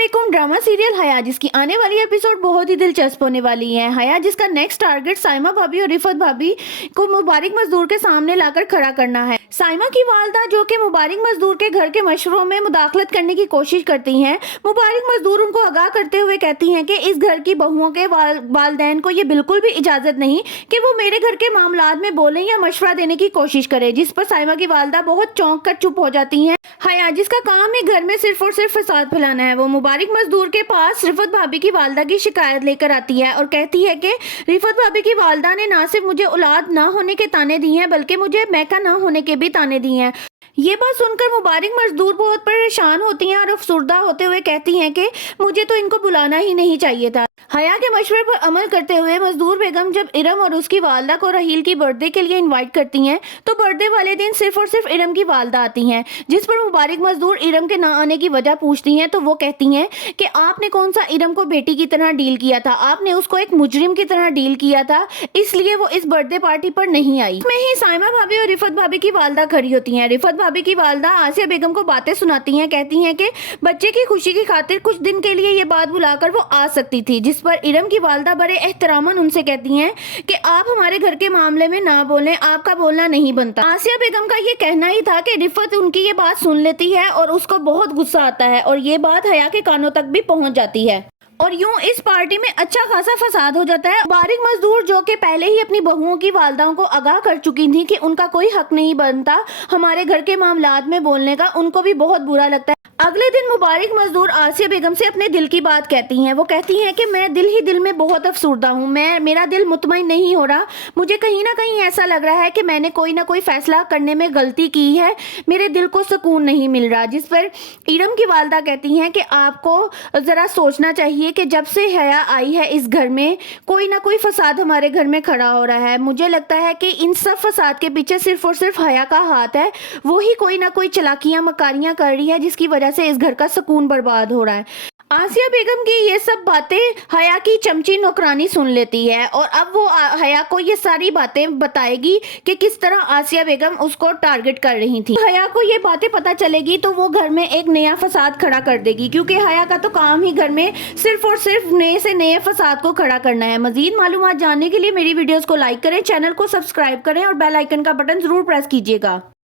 अस्सलामुअलैकुम। Drama serial हया जिसकी आने वाली एपिसोड बहुत ही दिलचस्प होने वाली है। हया जिसका नेक्स्ट टारगेट साइमा भाभी और रिफत भाभी को मुबारक मजदूर के सामने लाकर खड़ा करना है। साइमा की वालदा जो कि मुबारक मजदूर के घर के मशवरों में मुदाखलत करने की कोशिश करती हैं। मुबारक मजदूर उनको आगाह करते हुए कहती हैं कि इस घर की बहुओं के वालदैन को ये बिल्कुल भी इजाजत नहीं कि वो मेरे घर के मामलात में बोलें या मशवरा देने की कोशिश करे, जिस पर साइमा की वालदा बहुत चौंक कर चुप हो जाती हैं। हया जिसका काम है घर में सिर्फ और सिर्फ फसाद फैलाना है, वो मुबारक मजदूर के पास रिफत भाभी की वालदा की शिकायत लेकर आती है और कहती है कि रिफत भाभी की वालदा ने ना सिर्फ मुझे औलाद ना होने के ताने दिए हैं बल्कि मुझे मैका ना होने के भी ताने दिए हैं। ये बात सुनकर मुबारक मजदूर बहुत परेशान होती हैं और अफसुर्दा होते हुए कहती हैं कि मुझे तो इनको बुलाना ही नहीं चाहिए था। हया के मशवरे पर अमल करते हुए मजदूर बेगम जब इरम और उसकी वालदा को रहील की बर्थडे के लिए इनवाइट करती हैं तो बर्थडे वाले दिन सिर्फ और सिर्फ इरम की वालदा आती हैं, जिस पर मुबारक मजदूर इरम के ना आने की वजह पूछती हैं तो वो कहती हैं कि आपने कौन सा इरम को बेटी की तरह डील किया था, आपने उसको एक मुजरिम की तरह डील किया था, इसलिए वो इस बर्थडे पार्टी पर नहीं आई। इसमें ही साइमा भाभी और रिफत भाभी की वालदा खड़ी होती हैं। रिफत भाभी की वालदा आसिया बेगम को बातें सुनाती हैं, कहती हैं कि बच्चे की खुशी की खातिर कुछ दिन के लिए ये बात बुलाकर वो आ सकती थी, जिस पर इरम की वालदा बड़े एहतरामन उनसे कहती हैं कि आप हमारे घर के मामले में ना बोलें, आपका बोलना नहीं बनता। आसिया बेगम का ये कहना ही था कि रिफत उनकी ये बात सुन लेती है और उसको बहुत गुस्सा आता है और ये बात हया के कानों तक भी पहुंच जाती है और यूं इस पार्टी में अच्छा खासा फसाद हो जाता है। मुबारक मजदूर जो कि पहले ही अपनी बहुओं की वालदाओं को आगाह कर चुकी थी कि उनका कोई हक नहीं बनता हमारे घर के मामलात में बोलने का, उनको भी बहुत बुरा लगता है। अगले दिन मुबारक मजदूर आसिया बेगम से अपने दिल की बात कहती हैं। वो कहती हैं कि मैं दिल ही दिल में बहुत अफसुर्दा हूँ, मेरा दिल मुतमईन नहीं हो रहा, मुझे कहीं ना कहीं ऐसा लग रहा है कि मैंने कोई ना कोई फैसला करने में गलती की है, मेरे दिल को सुकून नहीं मिल रहा। जिस पर इरम की वालदा कहती हैं कि आपको ज़रा सोचना चाहिए कि जब से हया आई है इस घर में कोई ना कोई फसाद हमारे घर में खड़ा हो रहा है। मुझे लगता है कि इन सब फसाद के पीछे सिर्फ और सिर्फ हया का हाथ है, वो ही कोई ना कोई चलाकियां मकारियां कर रही है जिसकी वजह से इस घर का सुकून बर्बाद हो रहा है। आसिया बेगम की ये सब बातें हया की चमची नौकरानी सुन लेती है और अब वो हया को ये सारी बातें बताएगी कि किस तरह आसिया बेगम उसको टारगेट कर रही थी। हया को ये बातें पता चलेगी तो वो घर में एक नया फसाद खड़ा कर देगी, क्योंकि हया का तो काम ही घर में सिर्फ और सिर्फ नए से नए फसाद को खड़ा करना है। मजीद मालूमात जानने के लिए मेरी वीडियोस को लाइक करें, चैनल को सब्सक्राइब करें और बेल आइकन का बटन जरूर प्रेस कीजिएगा।